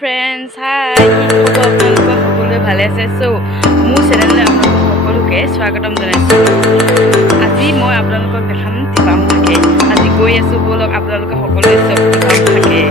Friends hi সকলোৱে ভালে আছে সো মোৰ চেনেললৈ আপোনালোক সকলোকে স্বাগতম জনাইছোঁ আজি মই আপোনালোকক দেখাম টিপাম থাকে আজি গৈ আছো বলক আপোনালোক সকলোৱে চব টিপাম থাকে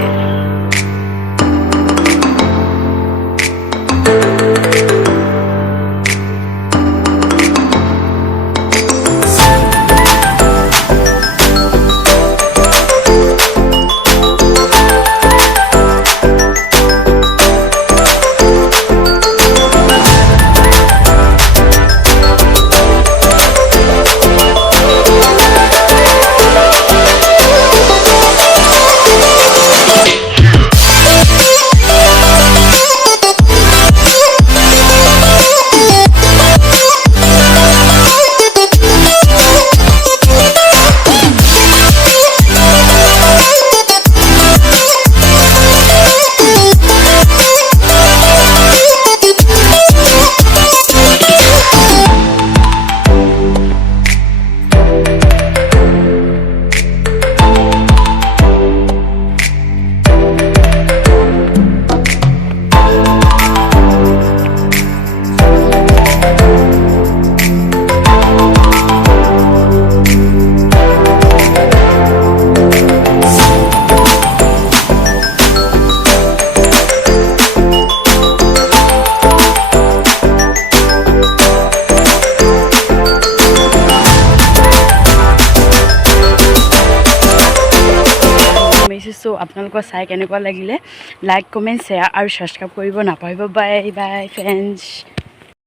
सो আপোনালোকৰ চাই কেনেকুৱা লাগিলে লাইক কমেন্ট শেয়াৰ আৰু সাবস্ক্ৰাইব কৰিব নাপাহৰিব বাই বাই ফ্ৰেন্ডছ।